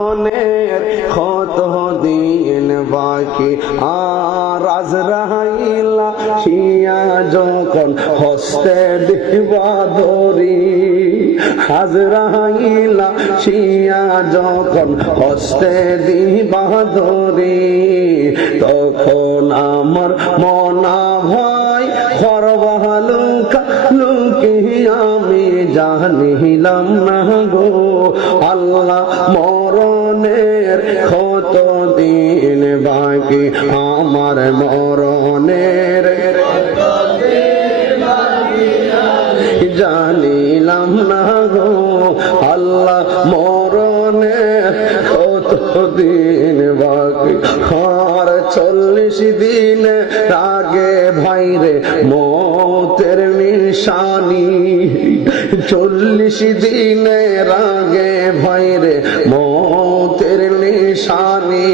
কত দিন বাকি আর আজরাইলা শিয়া যখন হস্তে দিবা ধরি, আজরাইলা শিয়া যখন হস্তে দিবা ধরি, তখন আমার মনা ভয় করবা লুকি আমি জানিলাম না গো আল্লাহ মরণের কত দিন বাকি আমার মরণের জানিলাম না গো আল্লাহ মরণের কত দিন বাকি আর 40 দিন আগে ভাইরে মতের নিশানি, 40 দিনের আগে ভাইরে মতের নিশানি,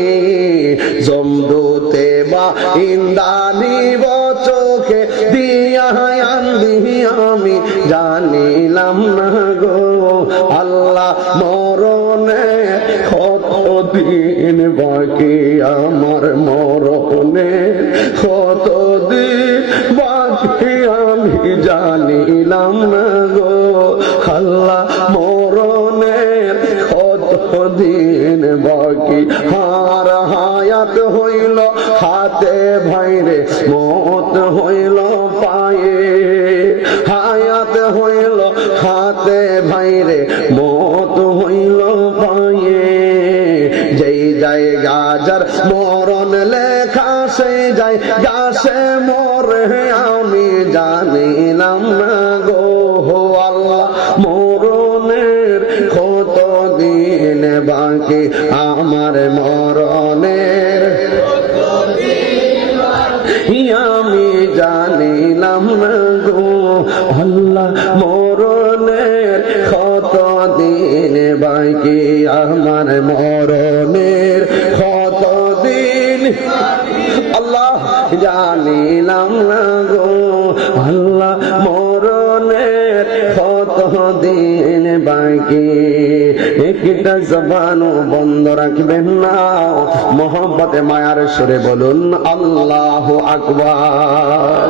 জমদূতে বা ইন্দানি চোখে দিয়া আনবি আমি জানিলাম না গো আল্লাহ মরণে কত দিন বাকি আমার মরণে কত দিন বাকি আমি জানিলাম না গো আল্লাহ মরণের কত দিন বাকি আর হায়াত হইল হাতে ভাইরে মত হইল পায়ে, হায়াত হইল হাতে ভাইরে মত হইল পায়ে, যেই জায়গা যার মরণ লেখা সেই জায়গা সে মরে আমি জানিলাম না গো আল্লাহ মরণের কত দিন বাকি আমার মরণের আমি জানিলাম না গো আল্লাহ মরণের কত দিন বাকি আমার মরণের কত দিন আল্লাহ জানিলাম না গো আল্লাহ মরণের কত দিন বাকি। একটা জবানও বন্ধ রাখবেন না, মোহাম্মতে মায়ার সুরে বলুন আল্লাহু আকবার।